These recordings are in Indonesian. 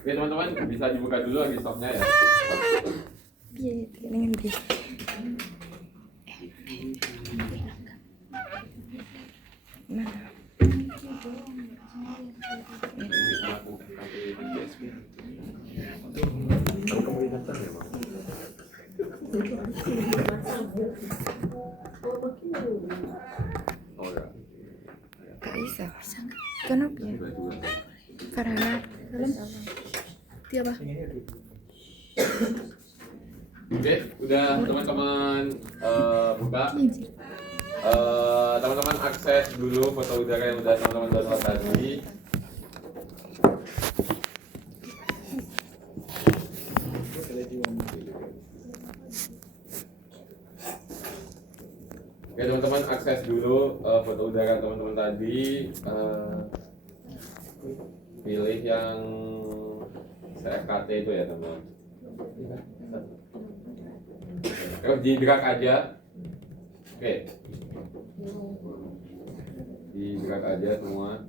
Oke teman-teman, bisa dibuka dulu resource-nya ya. Iya, dengan dia. Nah, Oh ya. Kak Isa, kenapa ya? Karena dia apa? Oke, udah teman-teman buka. Teman-teman akses dulu foto udara yang udah teman-teman download tadi. Oke teman-teman akses dulu foto udara teman-teman tadi. Pilih yang CFKT itu ya teman-teman. Terus di drag aja. Oke. Di drag aja semua.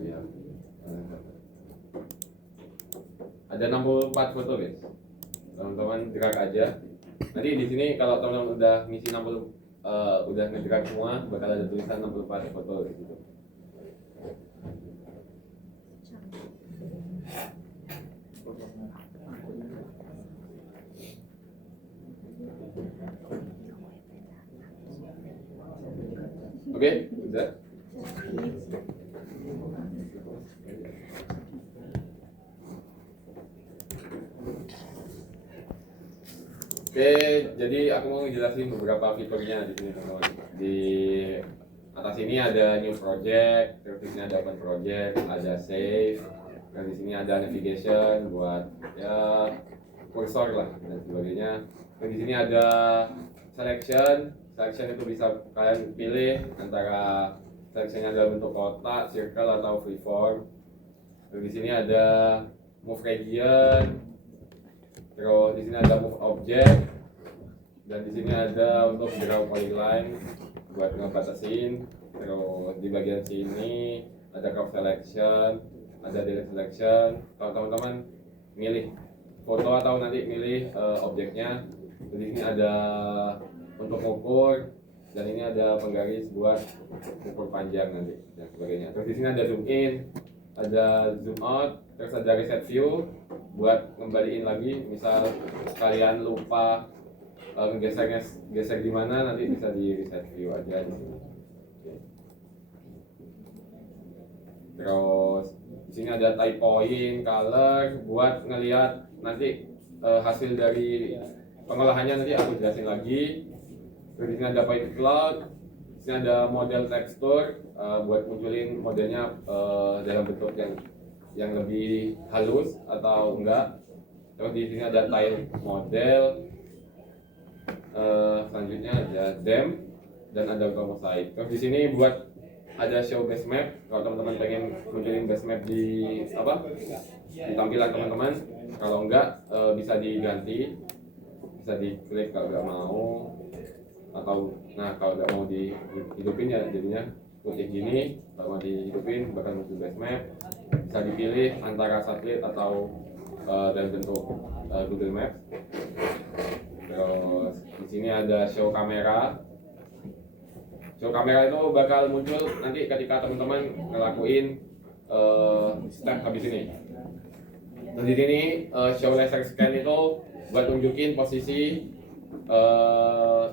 Ya. Ada 64 foto guys. Teman-teman drag aja. Nanti di sini kalau teman-teman udah ngisi 60 udah ngedrag semua bakal ada tulisan 64 foto gitu. Oke, udah. Oke, jadi aku mau ngejelasin beberapa fiturnya di sini teman-teman. Di atas ini ada new project, terus di sini ada open project, ada save, dan di sini ada navigation buat ya cursor lah dan sebagainya. Dan di sini ada selection, selection itu bisa kalian pilih antara selectionnya dalam bentuk kotak, circle atau freeform. Dan di sini ada move region. Terus di sini ada move object dan di sini ada untuk draw polyline buat ngebatasin. Terus di bagian sini ada crop selection, ada delete selection. Kalau teman-teman milih foto atau nanti milih objeknya, di sini ada untuk ukur dan ini ada penggaris buat ukur panjang nanti dan sebagainya. Terus di sini ada zoom in, ada zoom out, terus ada reset view buat ngembaliin lagi. Misal kalian lupa geser di mana, nanti bisa di reset view aja di sini. Terus di sini ada type point, color buat ngelihat nanti hasil dari pengolahannya, nanti aku jelasin lagi. Terus di sini ada point cloud, di sini ada model tekstur buat munculin modelnya dalam bentuk yang lebih halus atau enggak. Terus di sini ada tile model, selanjutnya ada dem dan ada mosaic. Terus di sini buat ada show base map. Kalau teman-teman pengen munculin base map di di tampilan teman-teman, kalau enggak bisa diganti, bisa diklik kalau enggak mau, atau kalau enggak mau dihidupin ya jadinya putih gini. Kalau mau dihidupin bakal muncul base map. Bisa dipilih antara satelit atau dalam bentuk Google Maps. Terus di sini ada show kamera. Show kamera itu bakal muncul nanti ketika teman-teman ngelakuin step habis ini. Dan di sini show laser scan itu buat tunjukin posisi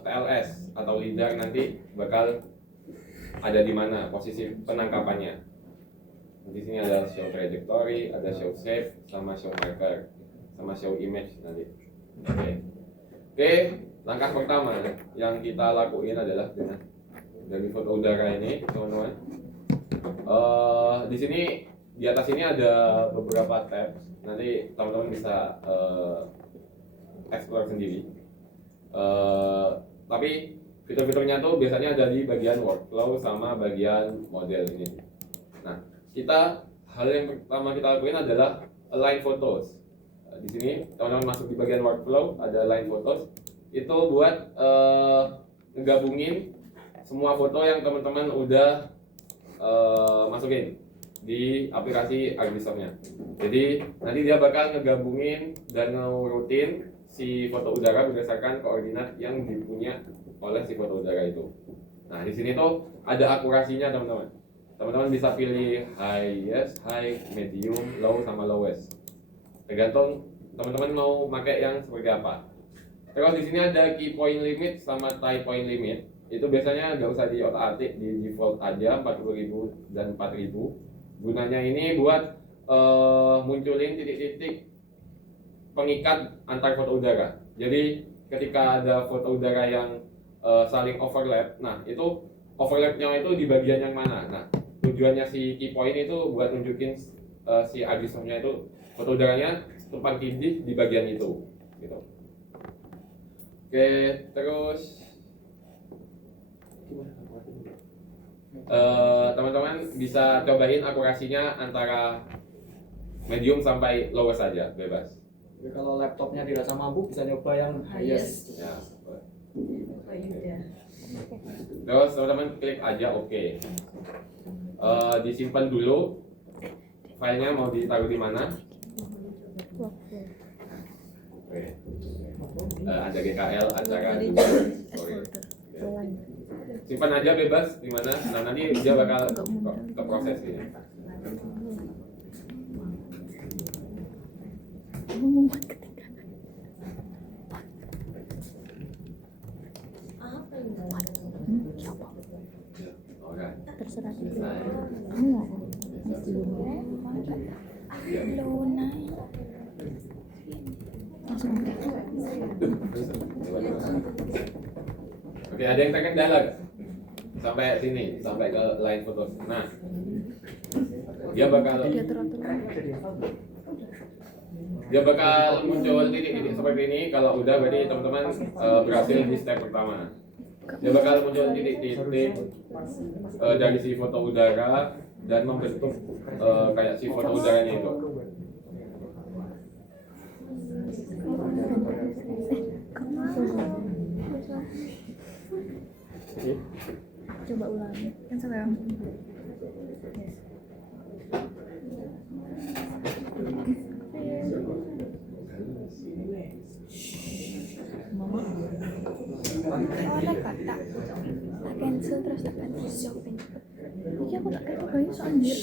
TLS atau lidar nanti bakal ada di mana posisi penangkapannya. Di sini ada show trajectory, ada show shape, sama show marker, sama show image nanti. Oke, langkah pertama yang kita lakuin adalah dari foto udara ini, teman-teman. Di sini di atas ini ada beberapa tab. Nanti teman-teman bisa explore sendiri. Tapi fitur-fiturnya tuh biasanya ada di bagian workflow sama bagian model ini. Nah, hal yang pertama kita lakuin adalah align photos. Di sini teman-teman masuk di bagian workflow, ada align photos. Itu buat ngegabungin semua foto yang teman-teman udah masukin di aplikasi Argvisor-nya. Jadi nanti dia bakal ngegabungin dan ngurutin si foto udara berdasarkan koordinat yang dipunya oleh si foto udara itu. Nah di sini tuh ada akurasinya teman-teman. Teman-teman bisa pilih highest, high, medium, low sama lowest. Tergantung teman-teman mau pakai yang seperti apa. Terus di sini ada key point limit sama tie point limit. Itu biasanya nggak usah di otak-atik, di default aja 40.000 dan 4.000. Gunanya ini buat munculin titik-titik pengikat antar foto udara. Jadi ketika ada foto udara yang saling overlap, nah itu overlapnya itu di bagian yang mana? Nah tujuannya si key point itu buat nunjukin si Argvisor-nya itu foto udaranya tumpang tindih di bagian itu, gitu. Oke, terus teman-teman bisa cobain akurasinya antara medium sampai lowest saja, bebas. Jadi kalau laptopnya dirasa mampu bisa nyoba yang highest. Ya. Terus teman-teman klik aja oke. Disimpan dulu. Filenya mau ditaruh di mana? Oke. Ada GKL, acara. Simpan aja bebas di mana. Nah nanti dia bakal ke proses ini. Oke. Terserah dia. Nah, Luna. Langsung Oke, ada yang terkendala gak? Sampai sini, sampai ke line foto. Nah, dia bakal muncul titik-titik seperti ini. Kalau udah berarti teman-teman berhasil di step pertama. Dia bakal muncul titik-titik dari si foto udara dan membentuk kayak si foto udaranya itu. coba ulangi kan sekarang. Mama. Oh, ada kata. Tak cancel terus tak cancel shopping. Iya aku tak kayak bayi soalnya.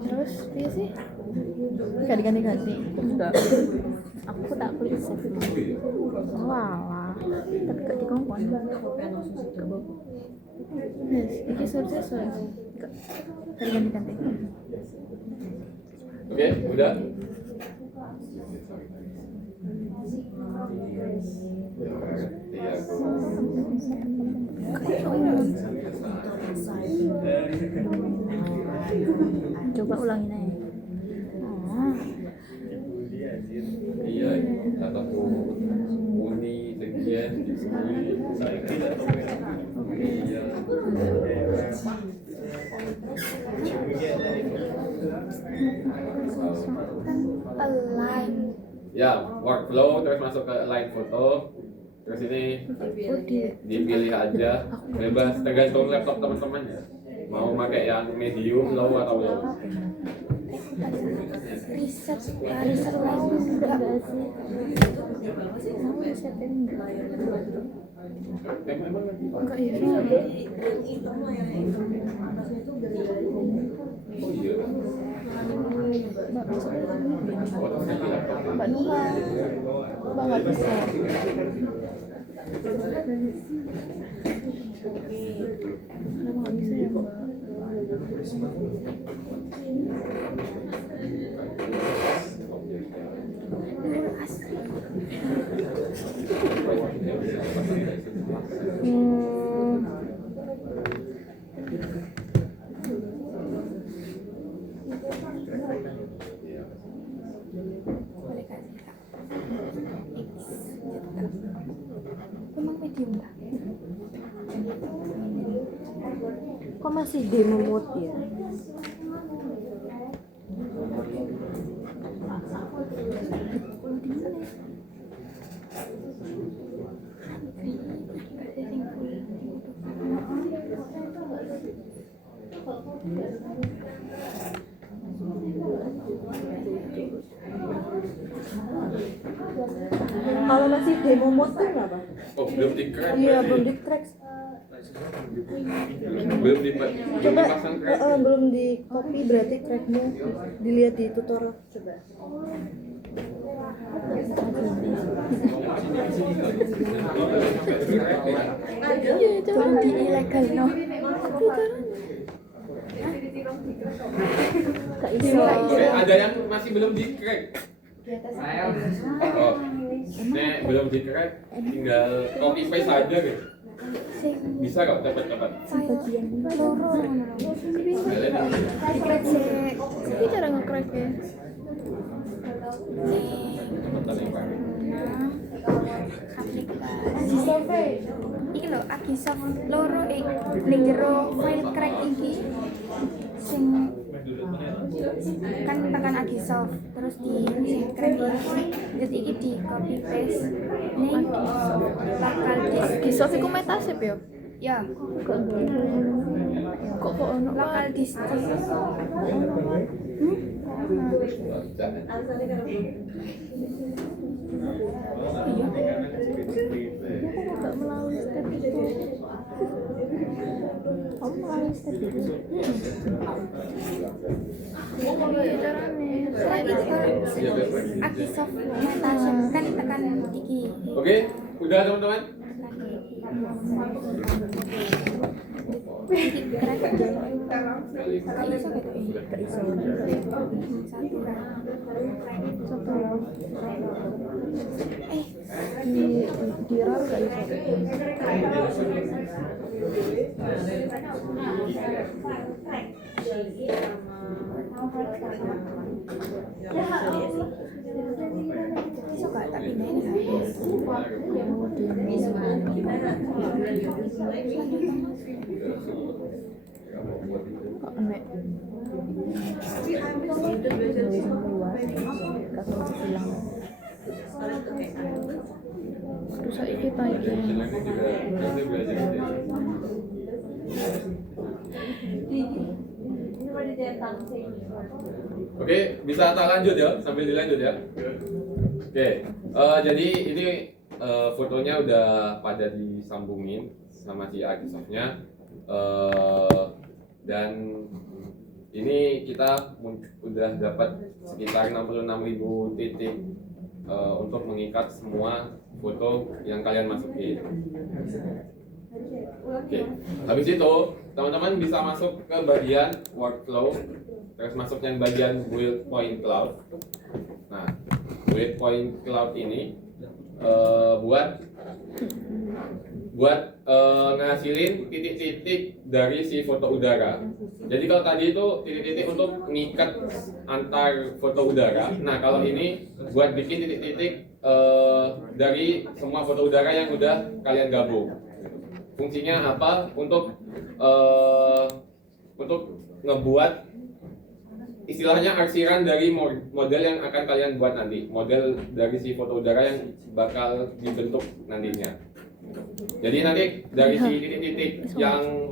Terus dia sih gak diganti-ganti. Enggak. Aku tak klik save. Walah. Tapi gak dikongkon. Yes, ini sukses. Gak diganti-ganti. Oke, udah. Iya, coba ulangin aja. Iya, kataku uni sekian saya tidak iya. Align. Ya, workflow terus masuk ke line foto. Terus ini dipilih aja, bebas tergantung laptop teman-teman ya. Mau pakai yang medium, low atau low. Riset low enggak sih? Mau risetin enggak ya? Oh iya. Mbak Nura, Mbak nggak bisa. Kenapa nggak bisa ya Mbak? Asli. Boleh kasih Kak. Emang medium Kak? Kok masih demo mode ya? Kalau masih demo mode tuh berapa? Oh, belum di crack. Iya, berarti. belum di crack. Coba dipasang crack. belum di copy berarti cracknya dilihat di tutorial coba. Iya, jangan di ilegal no. Gak iso. Oke, ada yang masih belum di crack. Oh, nek belum di crack, tinggal copy paste aja gitu. Sing Bisa kok cepat-cepat. bagian loro. Crack sih. Iki cara nge-crack ya. Iki lho Agisoft loro ning jero file crack iki sing kan tekan Agisoft terus di sing crack iki jadi iki di copy paste ning bakal disk Agisoft iku Metascape ya? ya Kok ono bakal disk gak melalui step itu. Kamu melalui step itu. Iya caranya. Selain itu Agisoft Metascape kan tekan iki Oke, udah teman-teman? Di RAR gak iso. iso gak tak pindahin Kok enek. Kasih bilang. Terus saiki ta iki. Ini juga nanti belajar aja. Oke, bisa tak lanjut ya, sambil dilanjut ya. Oke, jadi ini fotonya udah pada disambungin sama si Agisoft-nya. Dan ini kita udah dapat sekitar 66.000 titik untuk mengikat semua foto yang kalian masukin. Oke, habis itu teman-teman bisa masuk ke bagian workflow, terus masuk yang bagian build point cloud. Nah, build point cloud ini buat ngasilin titik-titik dari si foto udara. Jadi kalau tadi itu titik-titik untuk mengikat antar foto udara. Nah, kalau ini buat bikin titik-titik dari semua foto udara yang udah kalian gabung. Fungsinya apa? Untuk ngebuat istilahnya arsiran dari model yang akan kalian buat nanti, model dari si foto udara yang bakal dibentuk nantinya. Jadi nanti dari si titik-titik yang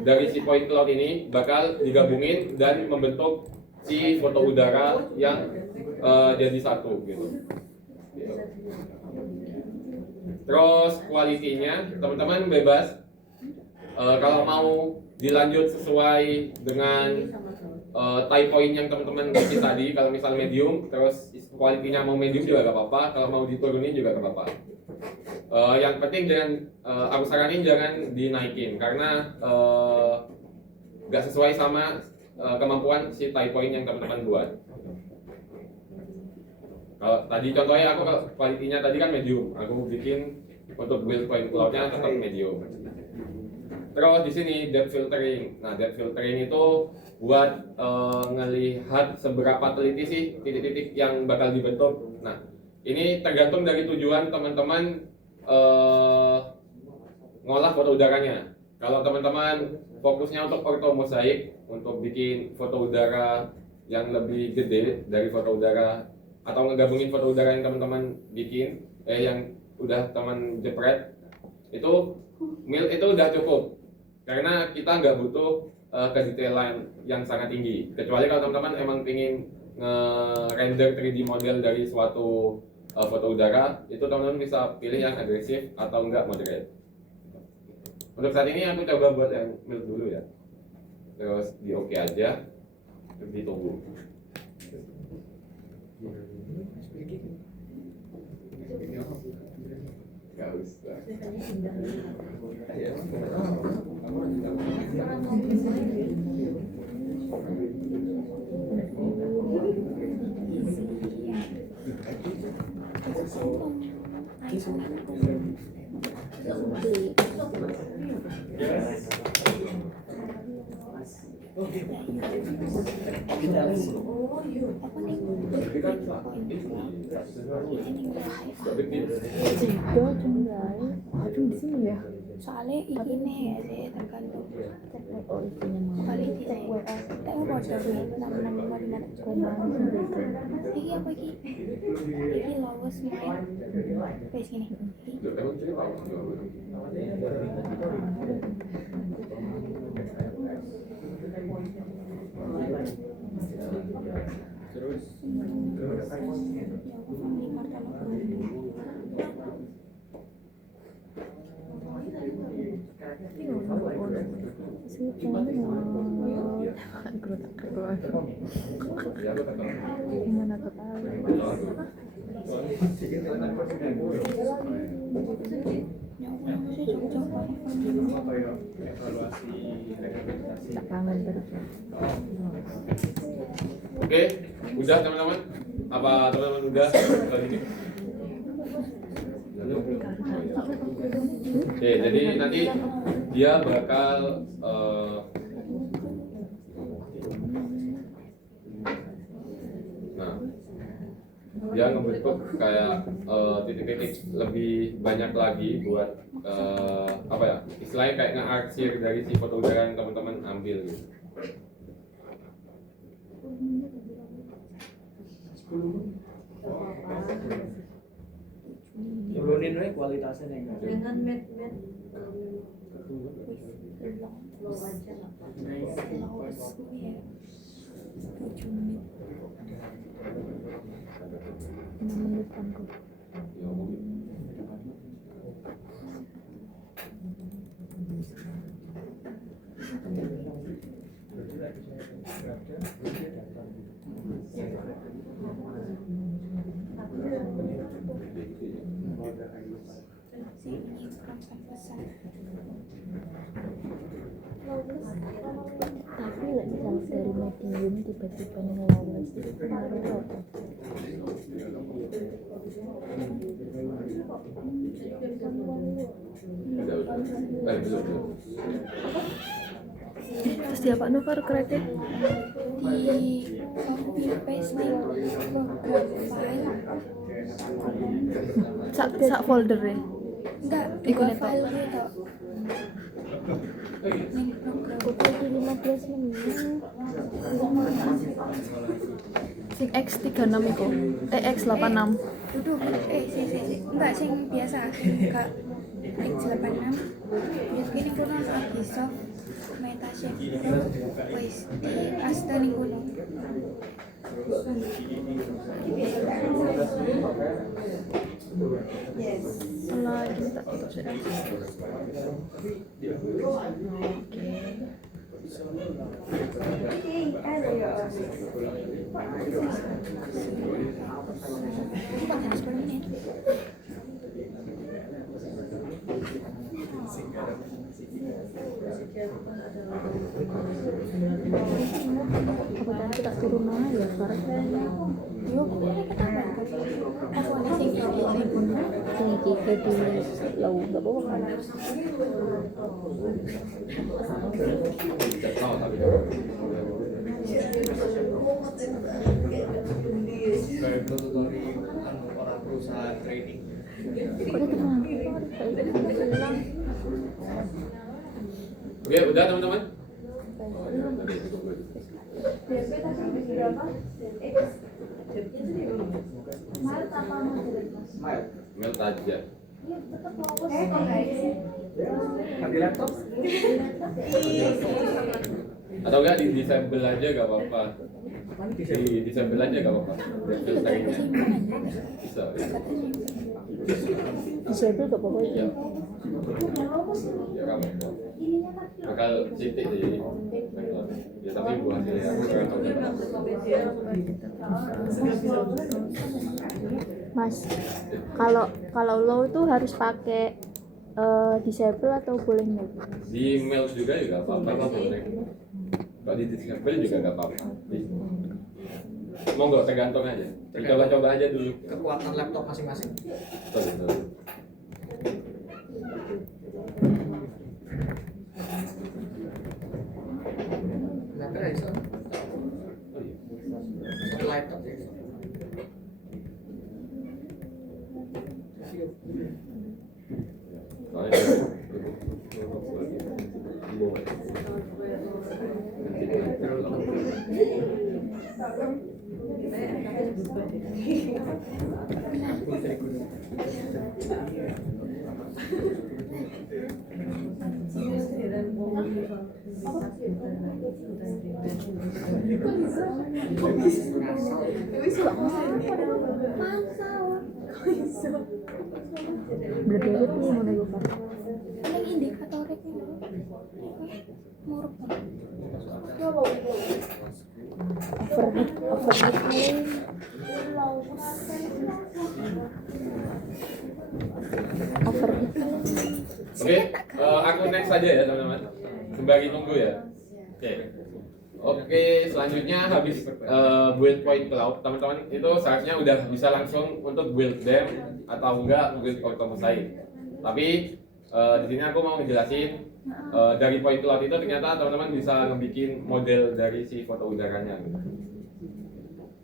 dari si point cloud ini bakal digabungin dan membentuk si foto udara yang jadi satu gitu. Terus kualitinya teman-teman bebas kalau mau dilanjut sesuai dengan type point yang teman-teman bikin tadi. Kalau misal medium, terus kualitinya mau medium juga gak apa-apa. Kalau mau diturunin juga gak apa-apa. Yang penting jangan, aku saranin jangan dinaikin karena gak sesuai sama kemampuan si type point yang teman-teman buat. Kalau tadi contohnya aku kualitinya tadi kan medium, aku bikin untuk build point cloud-nya tetap medium. Terus di sini depth filtering. Nah, depth filtering itu buat ngelihat seberapa teliti sih titik-titik yang bakal dibentuk. Nah, ini tergantung dari tujuan teman-teman ngolah foto udaranya. Kalau teman-teman fokusnya untuk ortho mosaik, untuk bikin foto udara yang lebih gede dari foto udara, atau ngegabungin foto udara yang teman-teman bikin, yang udah teman jepret, itu mil itu udah cukup. Karena kita nggak butuh kedetailan yang sangat tinggi. Kecuali kalau teman-teman emang ingin nge-render 3D model dari suatu foto udara, itu teman-teman bisa pilih yang agresif atau enggak moderate. Untuk saat ini aku coba buat yang mild dulu ya. Terus di oke aja, terus ditunggu. Gak usah. Tiga jumlah. Tapi di sini ya. Soalnya ini ya tergantung Oh isinya mau. kali tidak WA tak mau dari 6655 Koma iki apa iki iki lowes mungkin wis gini Gimana ketahui? Tak kangen terus. Oke, udah teman-teman? Apa teman-teman udah kali ini? Oke, jadi nanti dia bakal nah, dia ngebentuk kayak titik-titik lebih banyak lagi buat apa ya? Istilahnya kayak nge-arsir dari si foto udara yang teman-teman ambil gitu. Turunin we kualitasnya nih. Dengan met Tapi lagi misalnya dari medium tiba-tiba ngelawes itu kemarin apa? Belum. terus dia Pak Novar kreatif di copy paste program file Sak folder ya. enggak Iku dua netok. file gitu ning program Kopi 15 menit. Sing X36 itu. X86. duduk enggak sing biasa enggak X86 terus gini kono lagi soft metashape wis di asta ning kono Lagi tak tutup sudah. bukan harus per menit Aku tadi tak turun aja sekarang. yo kenapa aku ada sing ini Sing jika di lau enggak bawa kan. Oh, tapi Kayak tutorial orang perusahaan training. Kok tenang. Oke, udah teman-teman? Melt aja. Kan di laptop? Atau enggak di disable aja gak apa-apa. Di disable aja gak apa-apa. Biar filteringnya bisa. Disable gak apa-apa itu. Iya. Ya kamu bakal titik jadi ya tapi buat hasilnya aku kurang tahu. Mas, kalau low itu harus pakai disable atau boleh nggak? Di mail juga apa-apa lah boleh. Kalau di disable juga gak apa-apa. Monggo tergantung aja. Coba-coba aja dulu. Kekuatan laptop masing-masing. Betul. Laptop ya bisa. Oh iya. Satu laptop ya. Berderet nih mau nunggu Pak. Ini indikator itu. Muruk. Overheat. Overheat. Oke, aku next aja ya teman-teman. Sembari nunggu ya. Oke, selanjutnya habis build point cloud, teman-teman itu seharusnya udah bisa langsung untuk build them atau enggak build auto mosaic. Tapi di sini aku mau ngejelasin dari point cloud itu ternyata teman-teman bisa ngebikin model dari si foto udaranya.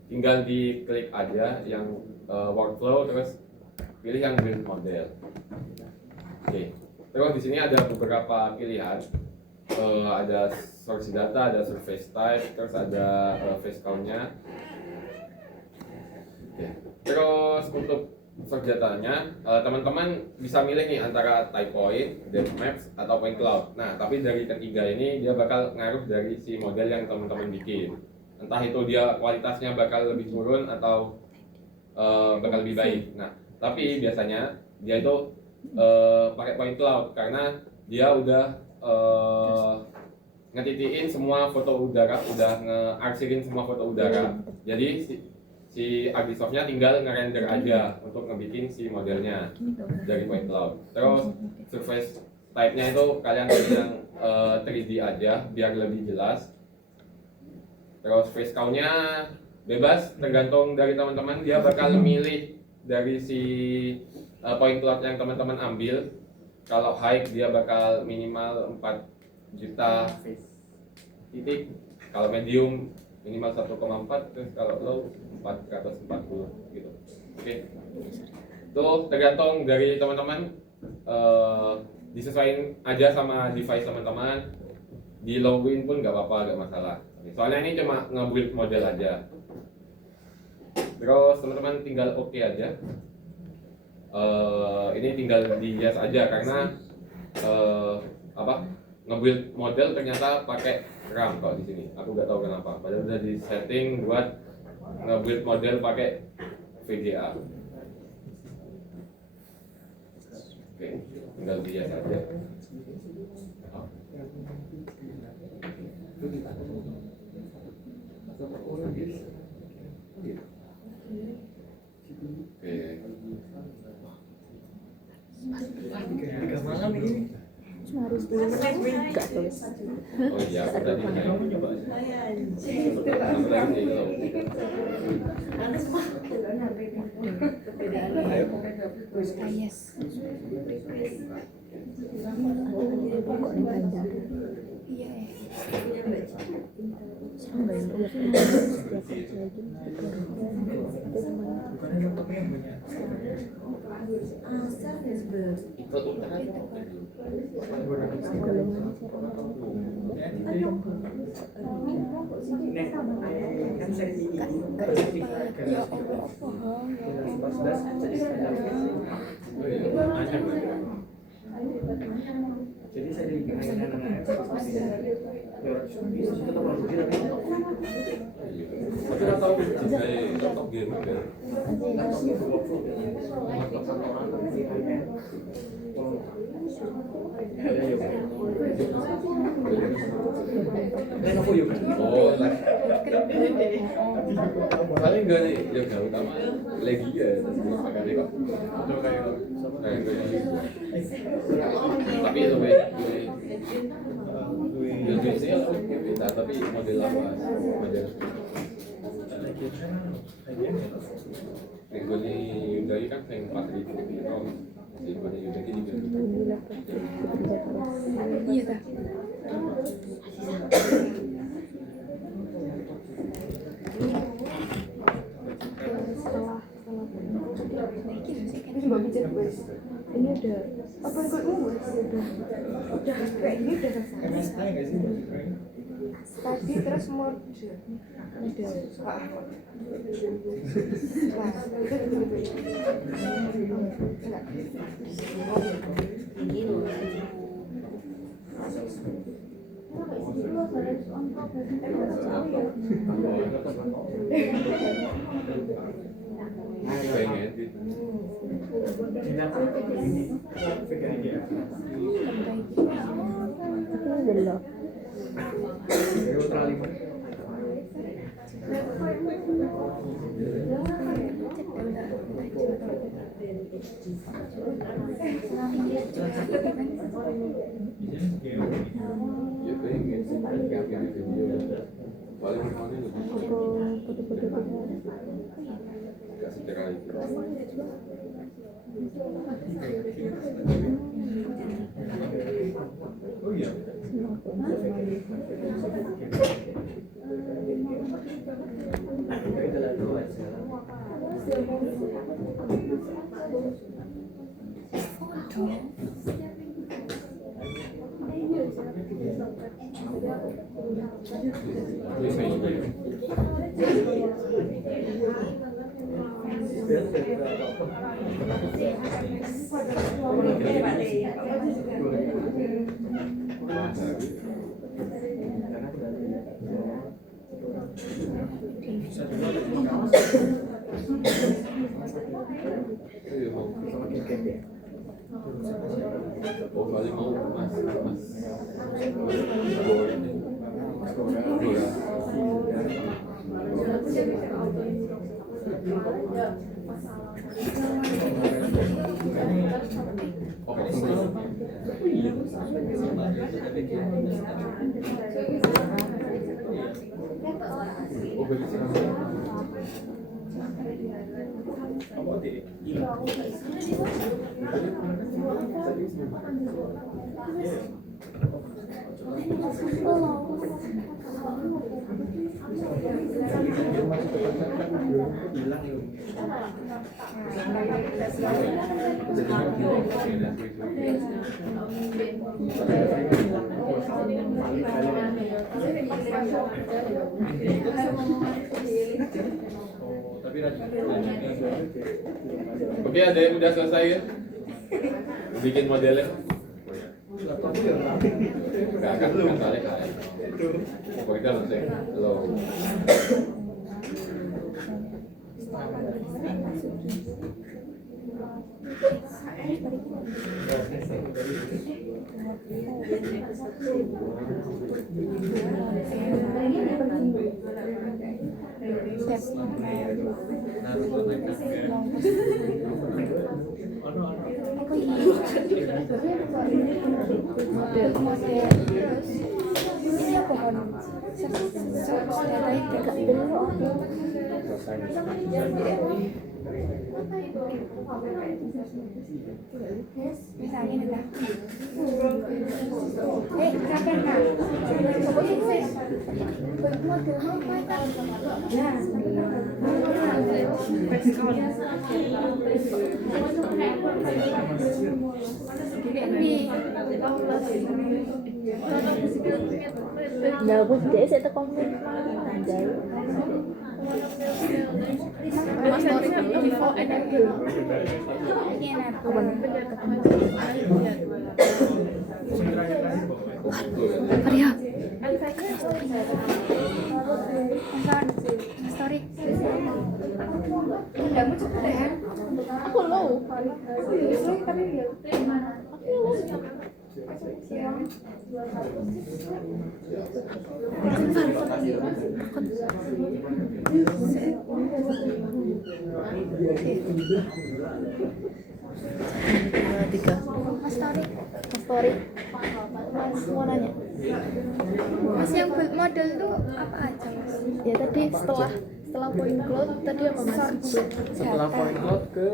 Tinggal diklik aja yang workflow terus pilih yang build model. Oke. Terus di sini ada beberapa pilihan. Ada source data, ada surface type, terus ada face count-nya. Oke. Terus untuk source datanya, teman-teman bisa milih nih antara type point, depth maps, atau point cloud. Nah, tapi dari ketiga ini dia bakal ngaruh dari si model yang teman-teman bikin. Entah itu dia kualitasnya bakal lebih turun atau bakal lebih baik. Nah, tapi biasanya dia itu pakai point cloud karena dia udah ngetitiin semua foto udara, udah ngearsirin semua foto udara. Jadi si Argisoft-nya tinggal ngerender aja untuk ngebikin si modelnya dari point cloud. Terus surface type-nya itu kalian pilih yang 3D aja biar lebih jelas. Terus face count-nya bebas, tergantung dari teman-teman. Dia bakal milih dari si point cloud yang teman-teman ambil. Kalau height dia bakal minimal 4 juta titik. Kalau medium minimal 1,4, terus kalau low 440 gitu. Oke. Itu tergantung dari teman-teman. Disesuaikan aja sama device teman-teman. Di login pun nggak apa-apa, nggak masalah. Soalnya ini cuma nge-build model aja. Terus teman-teman tinggal oke aja. Ini tinggal di yes aja karena nge-build model ternyata pakai RAM kok di sini. Aku nggak tahu kenapa. Padahal udah di setting buat nge-build model pakai VGA. Oke, tinggal di yes aja. Tiga malam ini. Cuma harus 10 menit nggak tulis. Oh iya, aku tadi coba. Aku tadi Yes. Kok nih panjang? Iya. Sekarang nggak yang setiap kerja lagi. Jadi saya di anak-anak bisa tetap produksi tapi Tapi rata laptop game kan. Lenovo yuk. Oh, paling enggak nih yang jauh utama Legia makanya kok itu kayak tapi itu yang biasanya kita tapi model apa model Nego nih Hyundai kan yang 4.000 gitu Nego nih Hyundai juga Iya dah. Ini juga bijak guys. Ini udah apa yang kau wes udah kayak ini udah selesai. Tadi terus mode udah pengen gitu Belum. ya pengen sih kayak video paling kemarin Foto-foto gak secara itu oh iya oh kali mau Oke, ada yang udah selesai ya? Bikin modelnya? Gak akan kali kalian. Pokoknya kita langsung hello. Model terus ini apa kan? Misalnya nih kan, kapan kan? Pokoknya wes model apa kan? Nah, bu, dia saya tekonfirm anjay. Iya, nah, Story. Kamu cepet ya? Aku low. Tapi dia Dua, tiga. Mas Story. Story. Mas mau nanya. Mas yang build model tuh apa aja mas? Ya tadi setelah point cloud tadi apa mas? Setelah point cloud ke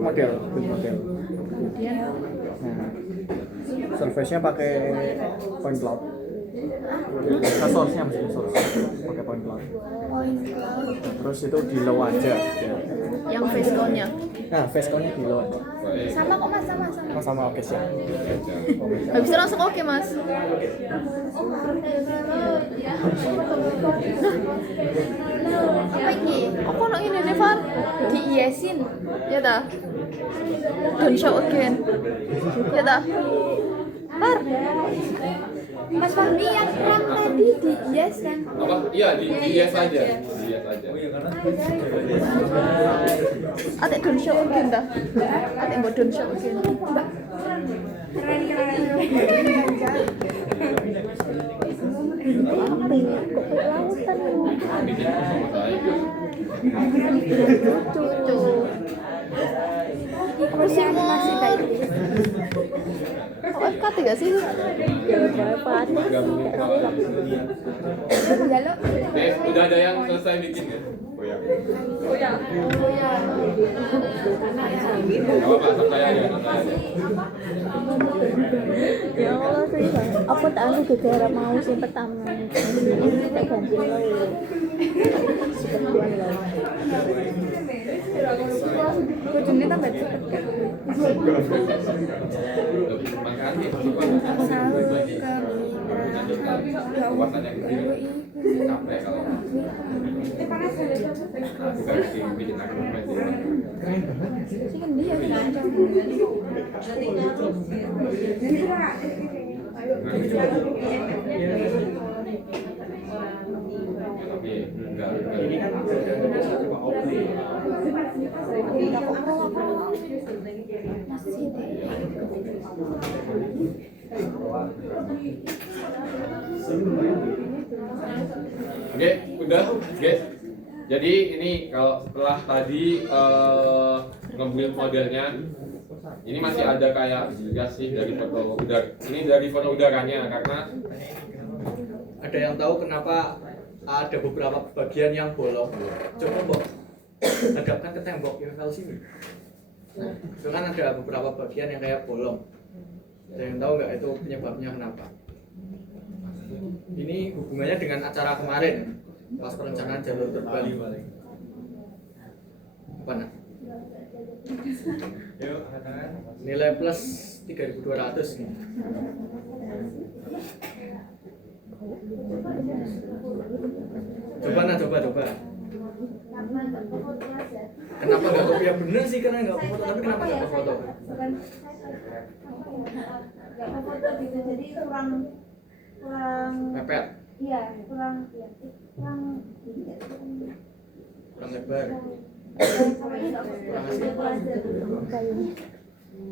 model, build model. Kemudian Nah, surface-nya pakai point cloud. Nah, source-nya mesti source pakai point cloud. Point cloud. Terus itu di low aja. Ya. yang face count-nya. Nah, face count-nya di low aja. Sama kok mas, sama. Sama oke siap. Habis itu langsung oke mas. Apa ini? Aku nak ini nih Far. Diiyasin. Ya dah. Don't show again. Ya dah. Far. Mas Fahmi yang tadi dihias kan? Apa? Iya, dihias aja. Dihias aja. Atik don't show again dah. Atik mau don't show again. Keren. Apa ini? Kok kelautan? Bikin sama saya. Cucu. Aku sih animasi kayak gitu. Oh, FKT gak sih? Ya, berapa nih? Ya lo. Udah ada yang selesai bikin ya? Oh ya. Gak apa-apa, santai aja. Ya Allah, serius. Aku tak anu gara-gara mau yang pertama. Tak ganti lo. Sepertian lo. Kudune tambah cepet kan? Makanya Selalu ke mitra. Puasanya Baru gitu. iku. Capek kalau kita bikin akun Sih kan dia kencang. tapi enggak. Ini kan cuma oke. Masih deh. Oke, udah guys. Jadi ini kalau setelah tadi nge-build modelnya, ini masih ada kayak gas sih dari foto udara. Ini dari foto udaranya karena Ada yang tahu kenapa ada beberapa bagian yang bolong? Coba Mbok hadapkan ke tembok UFL sini. Nah, itu kan ada beberapa bagian yang kayak bolong. Ada yang tahu nggak itu penyebabnya kenapa? Ini hubungannya dengan acara kemarin pas perencanaan jalur terbang. Apa nak? Nilai plus 3.200 nih. Coba. Kenapa nggak foto? Ya bener sih karena nggak foto, tapi kenapa nggak foto? nggak foto gitu, jadi kurang Mepet, iya kurang kurang lebar.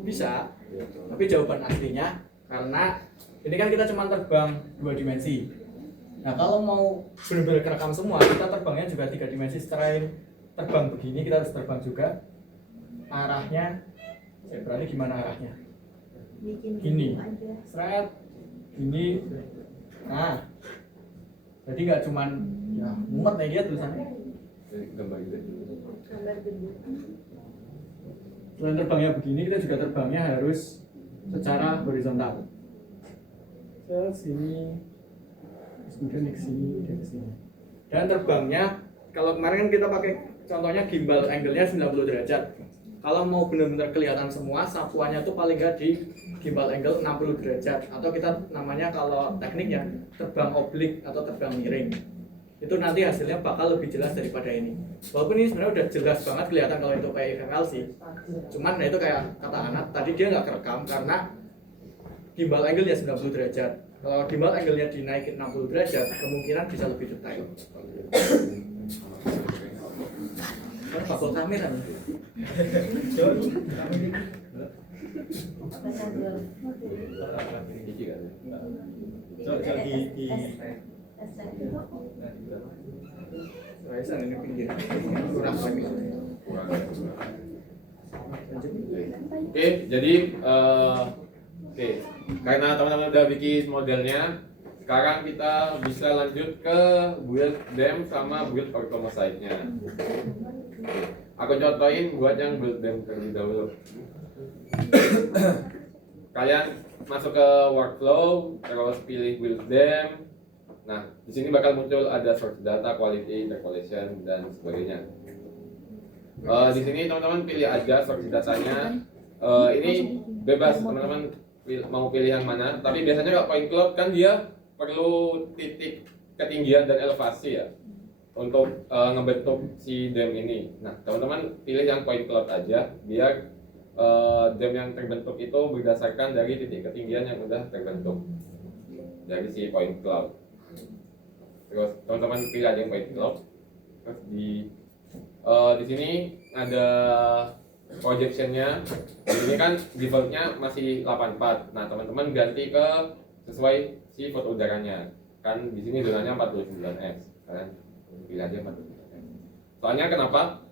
Bisa, tapi jawaban aslinya karena ini kan kita cuma terbang 2 dimensi. Nah kalau mau benar-benar kerekam semua, kita terbangnya juga 3 dimensi. Setelah terbang begini, kita harus terbang juga arahnya. Saya berani gimana arahnya? Gini, seret, gini. Nah, jadi nggak cuman ya mumet nih dia tulisannya. gambar gitu. Selain terbangnya begini, kita juga terbangnya harus secara horizontal. Sini, terus kemudian ke sini, dan ke sini. Dan terbangnya, kalau kemarin kan kita pakai contohnya gimbal angle-nya 90 derajat. Kalau mau benar-benar kelihatan semua, sapuannya tuh paling nggak di gimbal angle 60 derajat. Atau kita namanya kalau tekniknya terbang oblik atau terbang miring. Itu nanti hasilnya bakal lebih jelas daripada ini. Walaupun ini sebenarnya udah jelas banget kelihatan kalau itu kayak FML sih. Cuman itu kayak kata Anat, tadi dia nggak kerekam karena gimbal angle ya 90 derajat. Kalau gimbal angle-nya dinaikin 60 derajat, kemungkinan bisa lebih detail. Kan bakal kamera nih. Iki kan. Raisan ini pinggir. Kurang lagi. Oke, jadi oke, karena teman-teman udah bikin modelnya, sekarang kita bisa lanjut ke build dem sama build orthomosite-nya. Aku contohin buat yang build dem terlebih dahulu. Kalian masuk ke workflow, terus pilih build dem. Nah, di sini bakal muncul ada source data, quality, interpolation, dan sebagainya. Di sini teman-teman pilih aja source datanya. Ini bebas teman-teman mau pilih yang mana. Tapi biasanya kalau point cloud kan dia perlu titik ketinggian dan elevasi ya untuk ngebentuk si dam ini. Nah, teman-teman pilih yang point cloud aja biar dam yang terbentuk itu berdasarkan dari titik ketinggian yang udah terbentuk dari si point cloud. Terus teman-teman pilih aja yang point cloud. Terus di sini ada projectionnya. Di sini kan defaultnya masih 84. Nah, teman-teman ganti ke sesuai si foto udaranya. Kan di sini zonanya 49x. Kalian pilih aja 49x. Soalnya kenapa?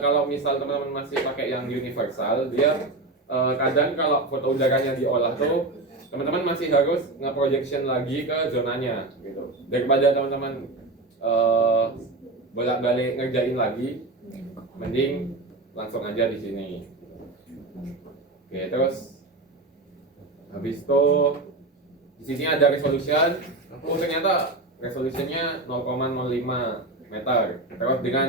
Kalau misal teman-teman masih pakai yang universal, dia kadang kalau foto udaranya diolah tuh teman-teman masih harus nge-projection lagi ke zonanya gitu. Daripada teman-teman bolak-balik ngerjain lagi, mending langsung aja di sini. Oke, terus habis itu di sini ada resolution. Oh, ternyata resolutionnya 0,05 meter. Terus dengan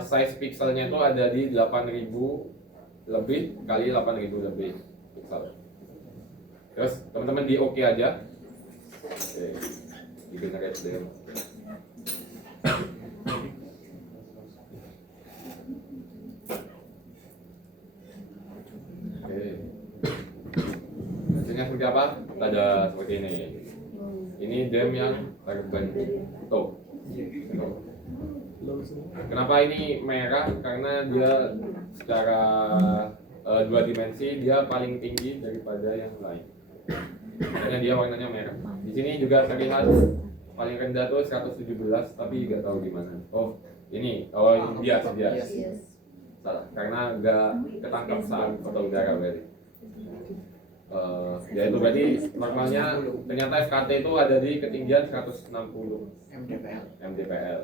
size pixelnya itu ada di 8000 lebih kali 8000 lebih pixel. Terus teman-teman di OK aja. Oke, di generate deh. Oke. Hasilnya seperti apa? Ada seperti ini. Ini dam yang terbentuk. Kenapa ini merah? Karena dia secara dua dimensi dia paling tinggi daripada yang lain. Makanya dia warnanya merah. Di sini juga terlihat paling rendah tuh 117, tapi nggak tahu gimana. Oh, ini ini bias. Salah, karena nggak ketangkap saat foto udara berarti. Ya itu berarti normalnya ternyata FKT itu ada di ketinggian 160 mdpl.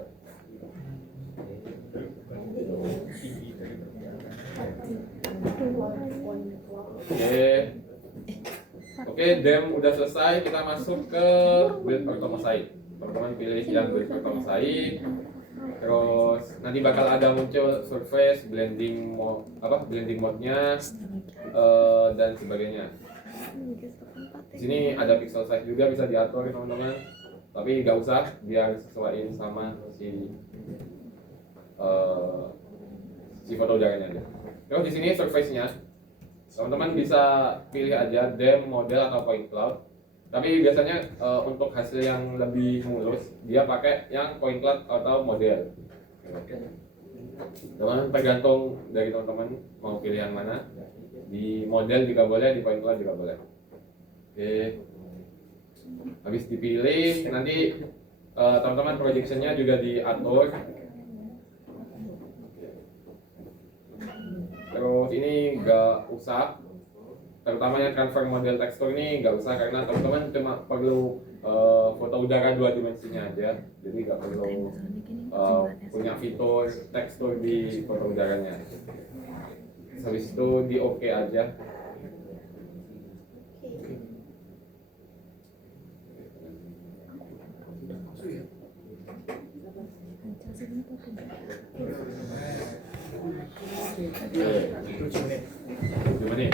Oke, dam udah selesai, kita masuk ke build orthomosite. Teman-teman pilih yang build orthomosite. Terus nanti bakal ada muncul surface, blending mode-nya dan sebagainya. Di sini ada pixel size juga bisa diatur teman-teman. Tapi nggak usah, biar sesuaiin sama si foto udaranya aja. Terus di sini surface-nya, teman-teman bisa pilih aja dam, model atau point cloud. Tapi biasanya untuk hasil yang lebih mulus, dia pakai yang point cloud atau model. Teman-teman tergantung dari teman-teman mau pilih yang mana. Di model juga boleh, di point cloud juga boleh. Oke. Habis dipilih, nanti teman-teman projectionnya juga diatur. Terus ini nggak usah, terutama yang transfer model tekstur ini nggak usah karena teman-teman cuma perlu foto udara dua dimensinya aja, jadi nggak perlu punya fitur tekstur di foto udaranya. Habis itu di OK aja. Gimana nih?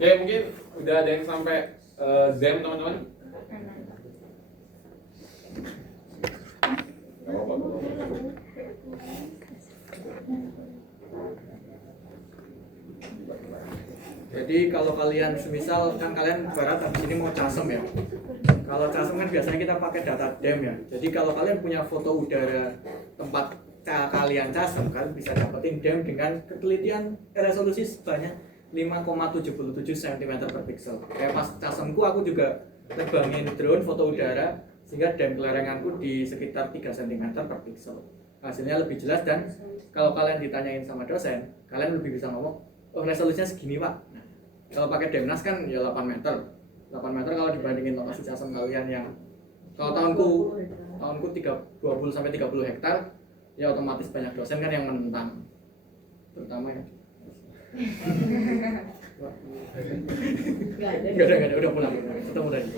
Oke, mungkin udah ada yang sampai dam teman-teman. Jadi kalau kalian semisal kan kalian barat habis ini mau casem ya. Kalau casem kan biasanya kita pakai data DEM ya. Jadi kalau kalian punya foto udara tempat kalian casem, kalian bisa dapetin DEM dengan ketelitian resolusi sebanyak 5,77 cm per pixel. Kayak pas casemku aku juga terbangin drone foto udara sehingga DEM kelerenganku di sekitar 3 cm per pixel. Hasilnya lebih jelas dan kalau kalian ditanyain sama dosen, kalian lebih bisa ngomong, oh resolusinya segini pak. Nah, kalau pakai DEMNAS kan ya 8 meter. 8 meter kalau dibandingin lokasi casem kalian yang kalau tahunku 20 sampai 30 hektar, ya otomatis banyak dosen kan yang menentang. Terutama ya. Enggak ada, udah pulang. Ketemu tadi.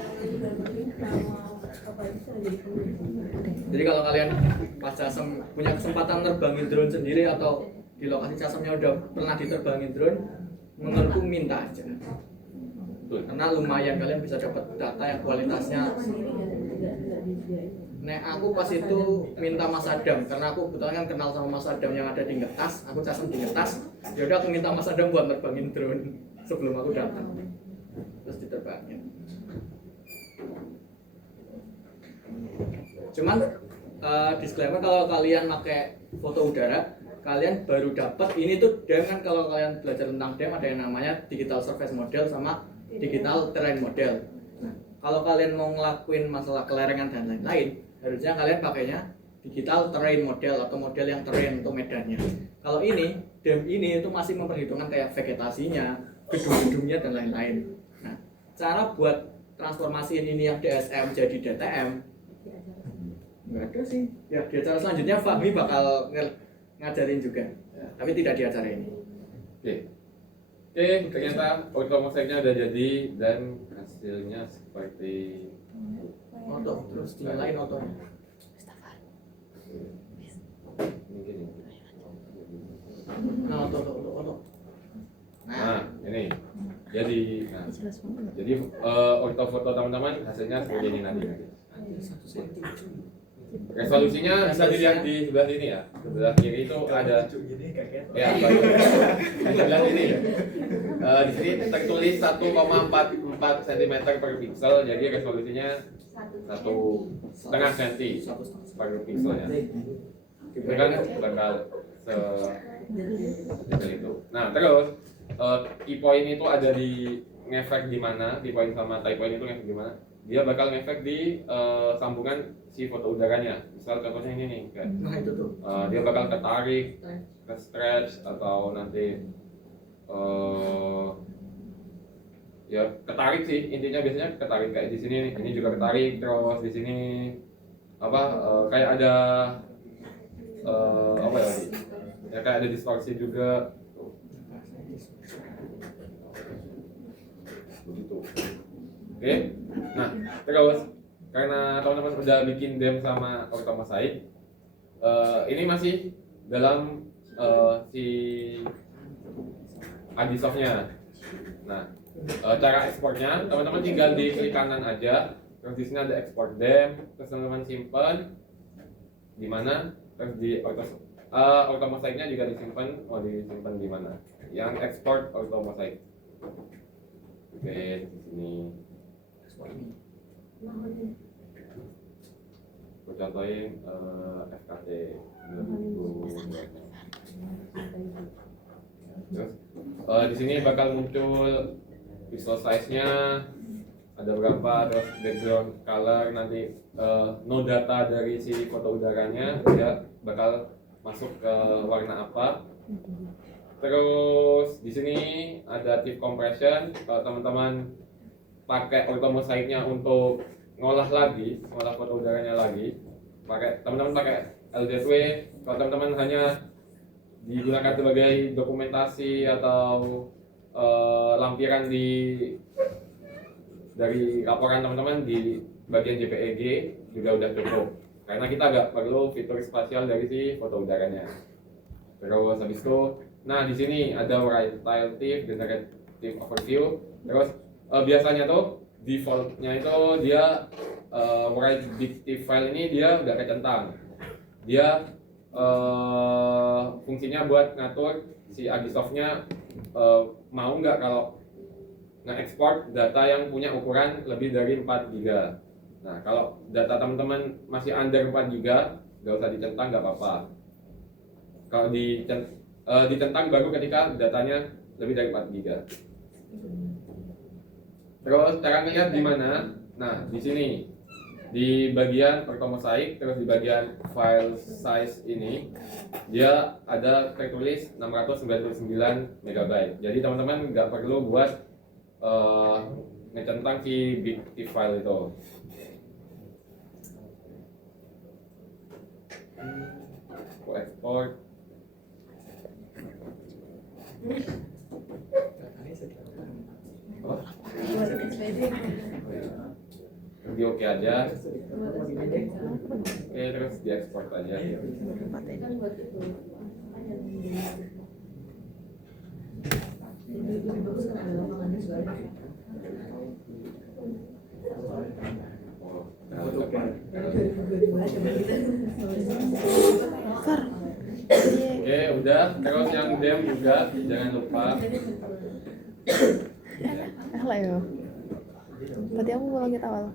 Jadi kalau kalian pas casem punya kesempatan nerbangin drone sendiri atau di lokasi casemnya udah pernah diterbangin drone, menurutku minta aja. Karena lumayan kalian bisa dapat data yang kualitasnya. Nek aku pas itu minta Mas Adam karena aku kebetulan kan kenal sama Mas Adam yang ada di Ngetas, aku casem di Ngetas. Ya udah aku minta Mas Adam buat nerbangin drone sebelum aku datang. Terus diterbangin. Cuman disclaimer kalau kalian pakai foto udara, kalian baru dapat ini tuh DEM kan kalau kalian belajar tentang DEM ada yang namanya digital surface model sama digital terrain model. Nah, kalau kalian mau ngelakuin masalah kelerengan dan lain-lain, harusnya kalian pakainya digital terrain model atau model yang terrain untuk medannya. Kalau ini DEM ini itu masih memperhitungkan kayak vegetasinya, gedung-gedungnya dan lain-lain. Nah, cara buat transformasiin ini yang DSM jadi DTM nggak ada sih. Ya di acara selanjutnya Fahmi bakal ngajarin juga, ya, tapi tidak di acara ini. Oke, ternyata automosaiknya udah jadi dan hasilnya seperti Oto, terus dinyalain otonya. mungkin ini. Nah, oto. Nah, ini jadi jadi ortofoto teman-teman hasilnya seperti ini nanti. Resolusinya bisa dilihat di sebelah sini ya. Sebelah kiri itu ada ya, di sebelah sini ya. Di sini tertulis 1,44 cm per pixel, jadi resolusinya 1,5 cm per pixel ya. Itu kan bakal itu. Nah, terus key point itu ada di ngefek di mana, key point sama tie point itu ngefek di mana? Dia bakal ngefek di sambungan si foto udaranya. Misal contohnya ini nih kan. Nah itu tuh. Dia bakal ketarik, ke stretch atau nanti ya ketarik sih, intinya biasanya ketarik kayak di sini nih. Ini juga ketarik, terus di sini kayak ada apa ya tadi? Ya kayak ada distorsi juga. Begitu. Oke. Nah, terus karena teman-teman udah bikin DEM sama automosaik, ini masih dalam si Agisoft-nya. Nah, cara ekspornya teman-teman tinggal di klik kanan aja, terus di sini ada export DEM, terus teman-teman simpan di mana, terus di automosaiknya juga disimpan, disimpan di mana? Yang export automosaik. Oke, di sini. Aku contohin FKT 2000. Terus di sini bakal muncul pixel size-nya ada berapa, terus background color, nanti no data dari si foto udaranya dia bakal masuk ke warna apa. Terus di sini ada tip compression. Kalau teman-teman pakai automosaiknya untuk ngolah foto udaranya lagi, teman-teman pakai LZW. Kalau teman-teman hanya digunakan sebagai dokumentasi atau lampiran dari laporan teman-teman di bagian JPEG juga udah cukup, karena kita nggak perlu fitur spasial dari si foto udaranya. Terus habis itu, nah di sini ada relative generative overview. Terus biasanya tuh defaultnya itu dia write dictive file ini dia udah kecentang. Dia fungsinya buat ngatur si Agisoft-nya mau nggak kalau nge-export data yang punya ukuran lebih dari 4 GB. Nah, kalau data teman-teman masih under 4 GB, nggak usah dicentang, nggak apa-apa. Kalau ditentang baru ketika datanya lebih dari 4 GB. Terus cara ngeliat di mana? Nah, di sini di bagian ortomosaik, terus di bagian file size ini dia ada tertulis 699 MB. Jadi teman-teman nggak perlu buat ngecentang si big file itu. Aku export. Oh. Di oke aja. Oke, terus di export aja. Oke, udah. Terus yang dem juga jangan lupa. Lah ya. Tadi aku ngulangi awal.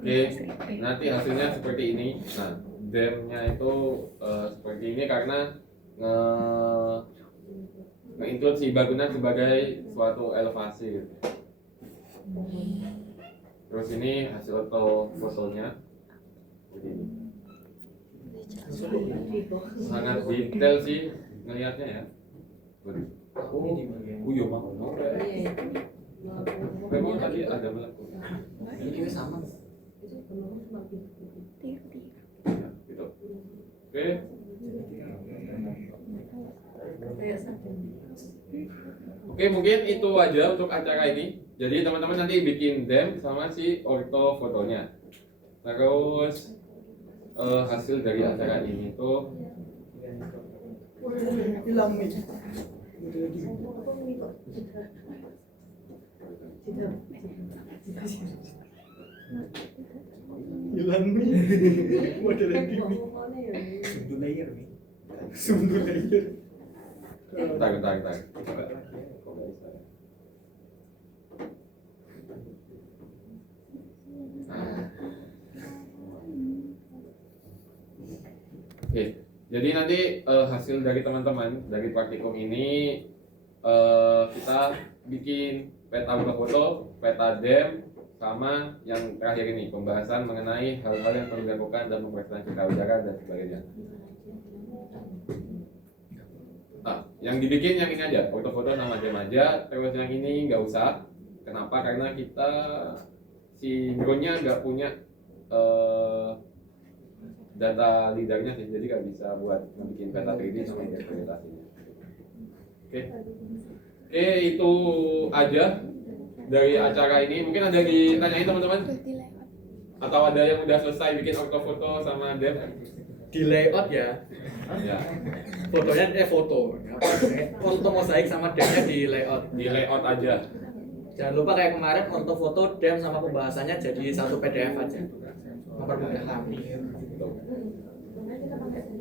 Oke, nanti hasilnya seperti ini. Nah, demnya itu seperti ini karena nge-include si bangunan sebagai suatu elevasi gitu. Terus ini hasil fotonya begini. Sangat detail sih ngelihatnya ya. Iya mau. Memang tadi ada melakukan. Ini sama. Ya, gitu. Oke. Oke, mungkin itu aja untuk acara ini. Jadi teman-teman nanti bikin dem sama si ortofotonya. Terus hasil dari acara ini tuh hilang nih model gini sumber layer bentar. Oke, jadi nanti hasil dari teman-teman dari praktikum ini kita bikin peta foto, peta dem, sama yang terakhir ini pembahasan mengenai hal-hal yang perlu dilakukan dan memperhatikan citra udara dan sebagainya. Yang dibikin yang ini aja, foto-foto sama dem aja, terus yang ini nggak usah. Kenapa? Karena kita si drone-nya nggak punya data lidarnya sih, jadi nggak bisa buat bikin peta 3D sama interpretasinya. Oke, itu aja dari acara ini. Mungkin ada ditanyain teman-teman? Atau ada yang udah selesai bikin ortofoto sama dem? di layout ya. Ya, Fotonya foto mosaik sama demnya di layout. di layout aja. Jangan lupa kayak kemarin ortofoto, dem sama pembahasannya jadi satu PDF aja. Mempermudah kami.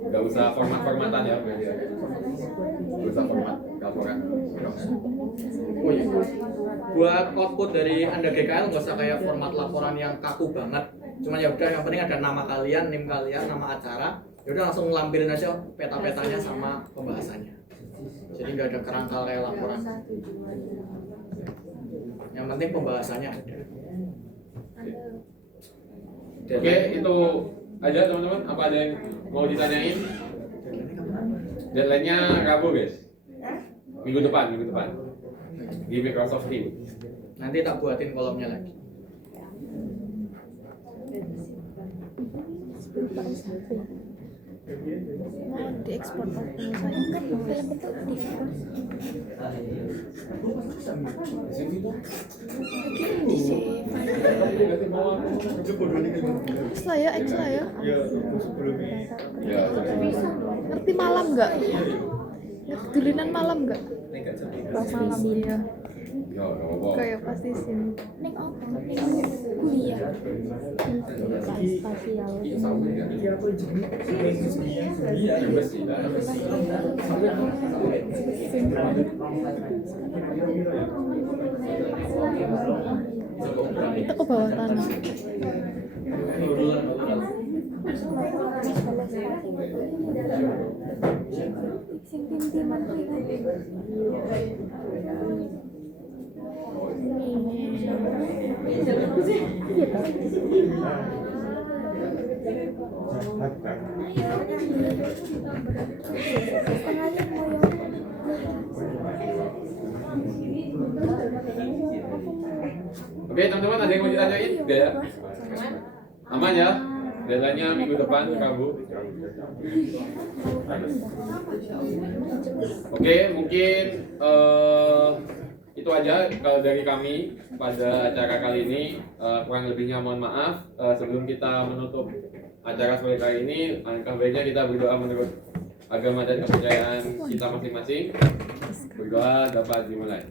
Gak usah format-formatan ya, berarti ya. Gak usah format laporan. Oh iya. Buat output dari Anda GKL nggak usah kayak format laporan yang kaku banget. Cuma ya udah, yang penting ada nama kalian, NIM kalian, nama acara. Ya udah langsung lampirin aja peta-petanya sama pembahasannya. Jadi nggak ada kerangka kayak laporan. Yang penting pembahasannya ada. Oke, itu aja teman-teman. Apa ada yang mau ditanyain? Deadline-nya Rabu guys. Minggu depan di Microsoft Teams. Nanti tak buatin kolomnya lagi. Mau diekspor foto saya kan film itu di X lah ya, X lah ya. Ya, Ngerti malam nggak? Ngerti dulinan malam nggak? Malam ya. ya apa. Kayak pasti sini. Ning apa? Ning kuliah. Spasial. Itu ke bawah tanah. Sing tim-timan kuwi kan. Oke teman-teman, ada yang mau ditanyain? Enggak ya? Aman ya? Deadline-nya minggu depan Rabu. Oke, mungkin itu aja kalau dari kami pada acara kali ini. Kurang lebihnya mohon maaf. Sebelum kita menutup acara sore kali ini, alangkah baiknya kita berdoa menurut agama dan kepercayaan kita masing-masing. Berdoa dapat dimulai.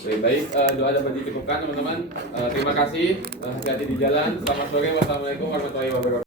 Baik, doa dapat dicukupkan teman-teman. Terima kasih, hati-hati di jalan. Selamat sore, wassalamualaikum warahmatullahi wabarakatuh.